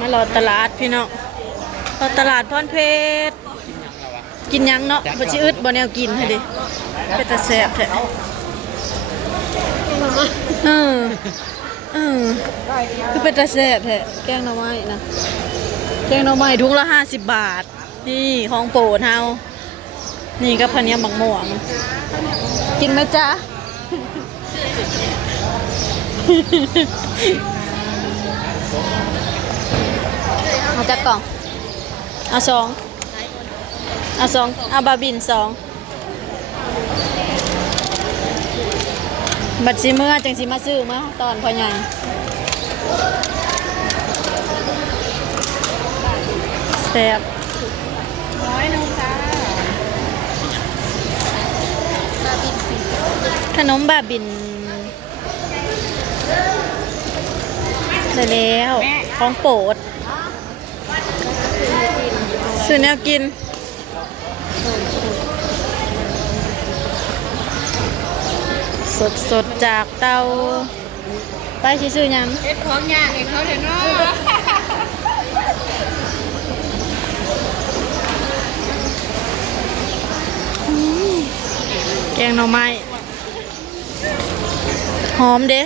มารอตลาดพี่น้องรอตลาดพรเพชรกินยังเนาะบ่สิอึดบ่แนวกินให้ดิเป็นตาแซ่บแท้เออคือเป็นตาแซ่บแท้แกงหน่อไม้นะแกงหน่อไม้ถุงละ50 บาทนี่ของโปรดเฮานี่ก็พะเนียมบักม่วงกินไหมจ๊ะเอาจักกล่องเอา2เอาบาบิน2บัดสิเมื่อจังสิมาซื้อมาตอนพ่อใหญ่แซ่บ100จ้าขนมบาบินได้แล้วของโปรดซื้อแนวกินสดจากเตาไปซื้อยังเฮ็ดของยากให้เขาเถอะเนาะแกงหน่อไม้หอมเด้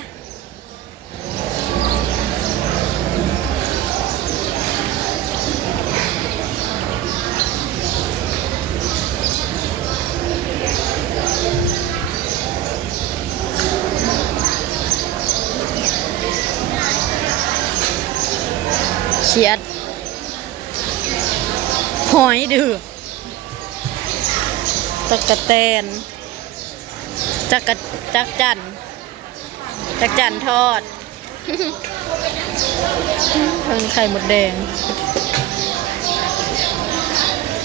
เฉียดหอยดื้อตะกะแตนจักจันทอดเพิ่งไข่หมดแดง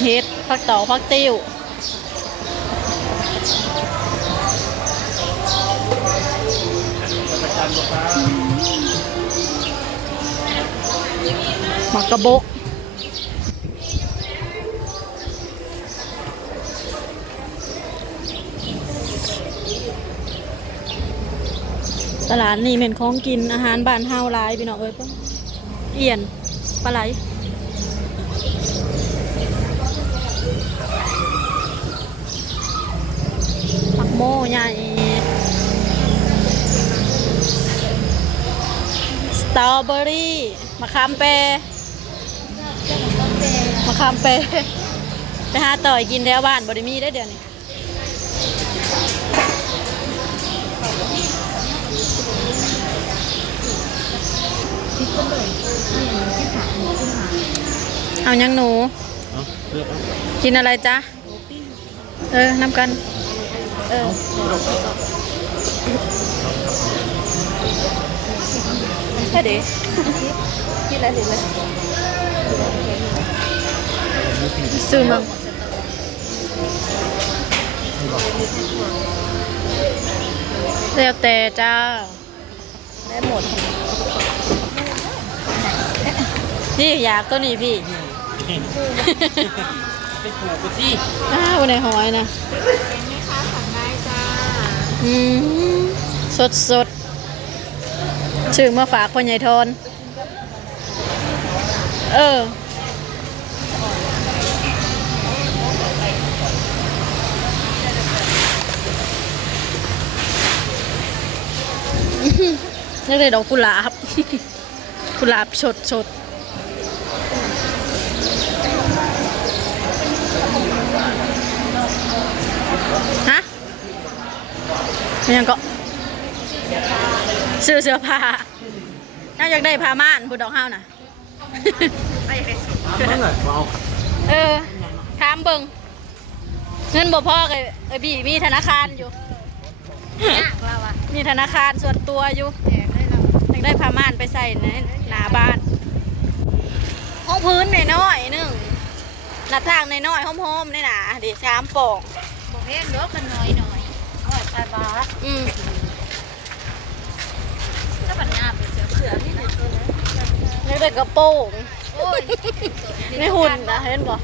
เฮ็ดผักตอกผักติ้วหมักกระบกตลาดนี่เป็นของกินอาหารบ้านเฮาหลายพี่น้องเอ้ยป่ะเอียนปลาไหลผักโม่ใหญ่สตรอเบอรี่มะขามเปรไปหาต่อยกินแถวบ้านบ่ได้มีได้เดี๋ยวนี้เอายังหนูกินอะไรจ๊ะน้ำกันแค่เด็กกินอะไรถึงเลยซื้อมาแล้วแต่จ้าได้หมดพี่อยากตัวนี้พี่ไปปลูกกันสิวันไหนหอยนะเป็นไหมคะสั่งได้จ้าสดชื่อมาฝากพ่อใหญ่ทนนี่เลยดอกกุหลาบสดฮะยังก็ซื้อเสื้อผ้าน่าอยากได้ผ้าม่านบุดดอกเฮาน่ะถามเบิ่งเงินบ่พอเลยบีมีธนาคารอยู่มีธนาคารส่วนตัวอยู่อยากได้ผ้าม่านไปใส่ในหน้าบ้านห้องพื้นน้อยๆนึงหน้าทางน้อยๆห้อมๆนี่นะดิ3 ป่องบอกเล่นเด้อกันน้อยเอาไว้บาทถ้าปัญญาเป็นเสือนี่เลยตัวนั้นนี่แต่กระโปรงในหุ่นนะเห็นบ่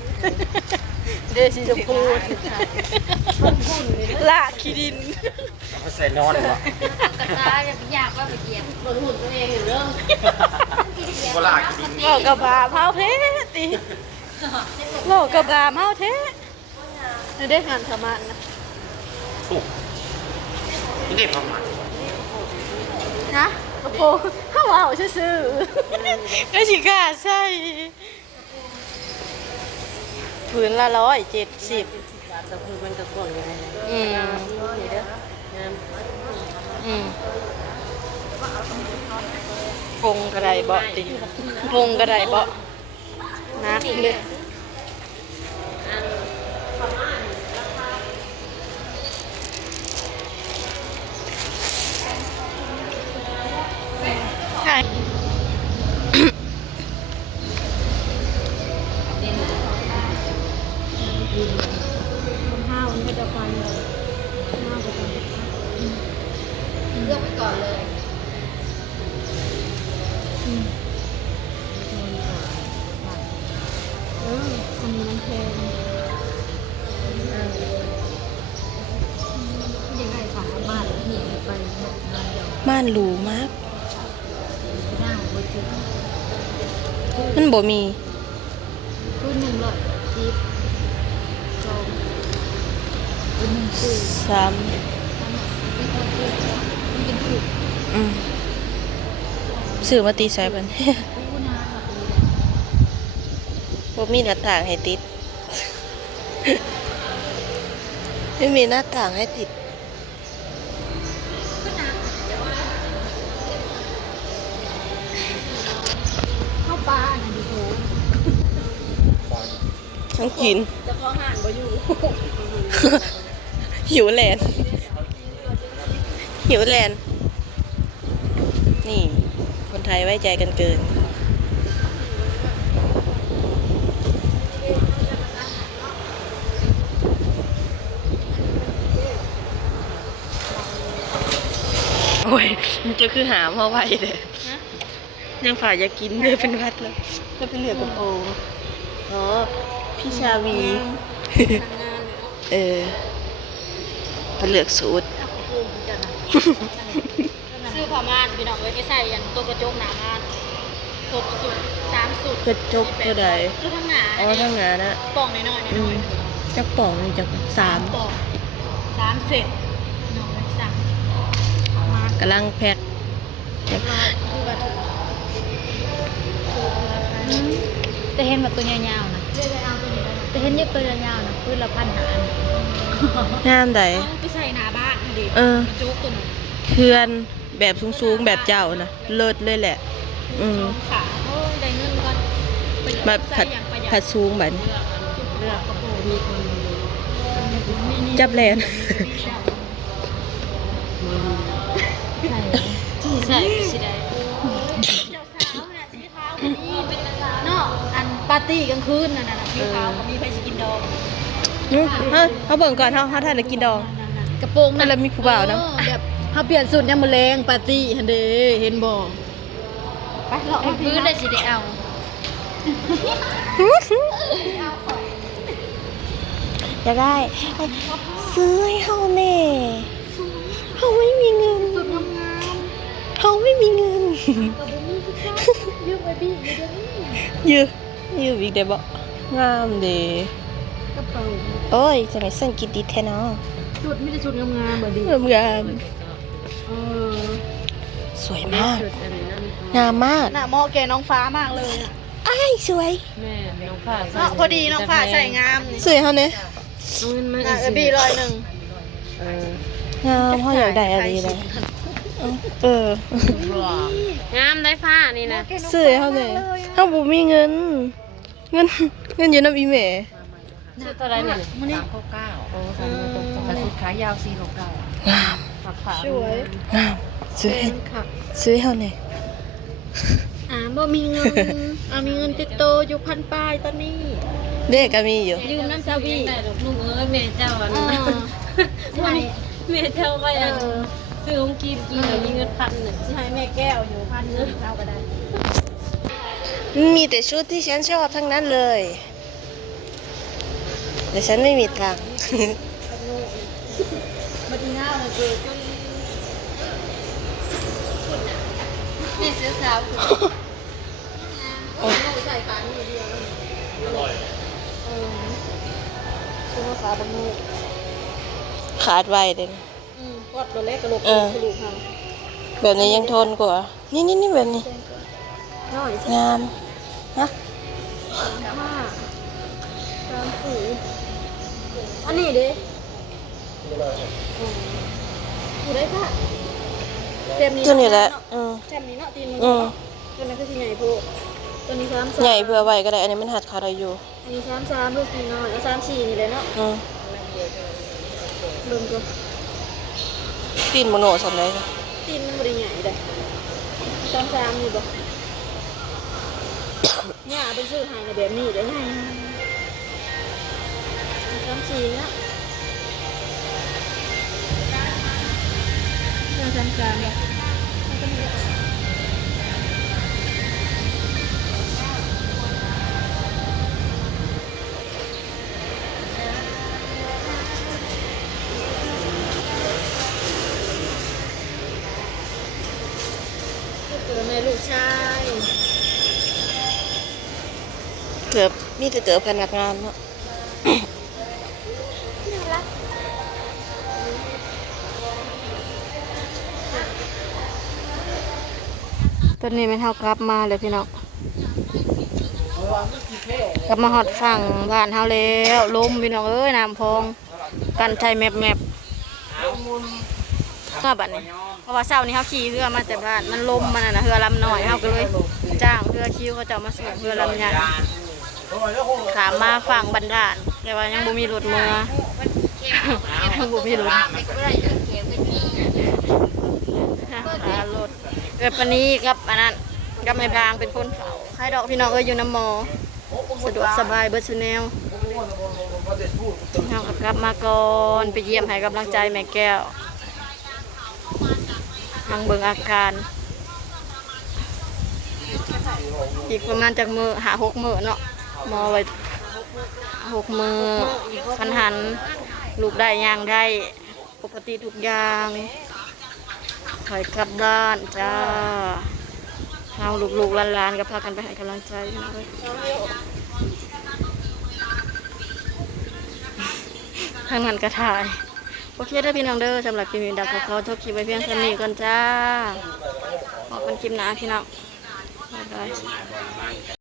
เดชิจะพูดละขี้ดิน เอาไปใส่นอนเหรอก ระตาอยากว่าไปเหยียบบนหุ่นตัวเองอยู่เรื่อง โบราณกิน บอกกับบาเผาเทติบอกกับบาเผาเทได้หันสมานนะ ถูกนี่เด็กประมาณ ฮะกระโปรงข้าวเอาซื่อๆก็ชิกาใส่ผืนละ170แต่คือมันกระกวงยังไง อืม นี่เด้อ อืมพงกระไดเบาะติพงกระไดเบาะนักเลยใช่ ข้าวมันไม่จะฟันเลยข้าวไปก่อนเลือกไปก่อนเลยอันนี้มันแพงยังไงค่ะบ้านเหนียวไปงานเดียว ม่านหรูมาก หน้าบนจุด มันบ่มี พื้น110จองพื้น1ซื้อ ซ้ มันเป็นถูก ำซื้อมาตีใส่บัน ผู้นาค่ะ บ่มีหน้าต่างให้ติด ไม่มีหน้าต่างให้ติด ข้าวปลาอันนั้นดีโถ ทั้งกิน จะพอห่านบ่อยู่ หิวแลนหิวแลนนี่ คนไทยไว้ใจกันเกิน โอ้ย มันจะคือหามเอาไว้เลยยังฝ่ายอยากกินเลยเป็นวัดเลยจะเป็นเหลือกกับโออ๋อ พี่ชาวี เออเป็นเหลือกสูตร ซื้อผ้าม่านพี่น้องไว้ใส่ยันตัวกระจกหนางานครบสุด3สุด กระจกตัวใด คือทั้งหนา อ๋อทั้งงานนะ ป่องน้อยๆน้อย จักป่องนี่จักสาม ๆป่อง3เสร็จน้องไว้สั่งมาก ำลังแพ็ค คือว่าถูกแต่เห็นแบบตัวยาวๆนะแต่เห็นเยอะตัวยาวๆนะคือละ1,500 งามใด เอาไปใส่หน้าบ้านดิ เออ กระจกตัวนั้น เพื่อนแบบสูงๆแบบเจ้านะเลิศเลยแหละ ขาโอ้ยได้เงินก่อนประหยัด แบบ ใส่ ผัด อย่างประหยัด ผัดสูงแบบนี้ เลือกกระโปรงมีคน จับแลน ใช่สิได้เจ้าสาวน่ะสีขาวนี่เป็นเนาะอันปาร์ตี้กลางคืนน่ะสีขาวก็มีไปสิกินดอง เขาเบิ่งก่อนเขาทานแล้วกินดอง กระโปรง นั่นแล้วมีผู้บ่าวนะ แบบเขาเปลี่ยนสุดยังมือแรงปาร์ตี้ฮันเดเห็นบ่ไปเราเอาพื้นได้สิได้เอา อยากได้ ซื้อให้เขาแน่เขาไม่มีเงิน สุดงาม เขาไม่มีเงิน ๆกับบุ้มีคือกันยืมไว้บี้เดี๋ยวนี้ ยืมอีกได้บ่งามเด้ กระเป๋า โอ้ยจะไหนสั่งกินดีแท้เนาะ ชุดไม่ได้ชุดงามๆบ่ดี งาม เออ สวยมาก งามมาก น่ะเหมาะแก่น้องฟ้ามากเลยน่ะ อ้ายสวย แม่น้องฟ้าเนาะพอดีน้องฟ้าใส่งามนี่ สวยเขาเนี่ย น่ะบี้100 งามเขาอยากได้อะไรเลยเออ งามได้ฟ้านี่นะ สวยเขาเนี่ยเขาบ่มีเงิน เงินอยู่น้ำอีแม่ ชุดเท่าไหร่นี่มื้อนี้ 399โอ้399แต่สุดขายาว469 งาม สวย งามสวยสวยเขาเนี่ย บ่มีเงินมีเงินติดโตวอยู่1,000ปลายตอนนี้ เด็กก็มีอยู่ ยืมน้ำซาบี แต่ลูกเอ้ยแม่เจ้าอัน ใช่ แม่เจ้าก็ยังซื้อของกินแล้วมีเงิน1,000 ใช่แม่แก้วอยู่1,000เอาก็ได้ มีแต่ชุดที่ฉันชอบทั้งนั้นเลย แต่ฉันไม่มีตังค์ มาดีหน้าเลยคือจนนี่เสื้อสาวคือใส่ขานี่เดียวคือภาษาบังนู ขาดไวเด่น กดตัวเล็กกระโหลกกระดูกหัง แบบนี้ยังทนกว่า นี่แบบนี้ น้อย งามฮะ อันนี้ดิอยู่ได้ค่ะเต็มนี้ ตัวนี้แหละ เต็มนี้เนาะตีนมันตัวนั้นคือที่ใหญ่โพตัวนี้3 ใหญ่เพื่อไว้ก็ได้ อันนี้มันหัดขาดอายุ อันนี้3เพื่อตีน้อย3-4นี่เลยเนาะเบิ่งก่อน ตีนโมโนสำเลย ตีนมันบ่ได้ใหญ่เด้3นี่บ่เนี่ยเป็นชื่อหายในแบบนี้ได้ไง3-4เนาะ3เนี่ยแม่ลูกชาย เกือบมีแต่เกือบพนักงานเนาะ น่ารักตอนนี้แม่เฮากลับมาเลยพี่น้องกลับมาฮอดฝั่งบ้านเฮาแล้วลมพี่น้องเอ้ยน้ำพองกันไทยแมบก็บัดนี้เพราะว่าเช้านี้เฮาขี่เรือมาจากบ้านมันลมมันน่ะนะเรือลำน้อยเฮาก็เลยจ้างเรือคิวเขาจะเอามาส่งเรือลำใหญ่ขามมาฝั่งบันดาลแต่ว่ายังบ่มีรถเมือยังบ่มีรถหารถเกิดปานนี้กับอันนั้นกับแม่พางเป็นคนเฝ้าใครดอกพี่น้องเอ้ยอยู่น้ำมอสะดวกสบายเบิดซุแนวเฮาก็กลับมาก่อนไปเยี่ยมให้กำลังใจแม่แก้วทางเบิ่งอาการอีกประมาณจากมือหา6 มื้อเนาะหมอไว้6 มื้อคันหันลูกได้ย่างได้ปกติทุกอย่างถอยกลับบ้านจ้าเอาลูกๆหลานๆก็พากันไปให้กำลังใจนะเว้ยทางนั้นก็ถ่ายโอเคเด้อพี่น้องเด้อสำหรับคลิปนี้ดักขอจบคลิปไว้เพียงเท่านี้ก่อนจ้าขอบคุณคลิปหน้าพี่น้องบ๊ายบาย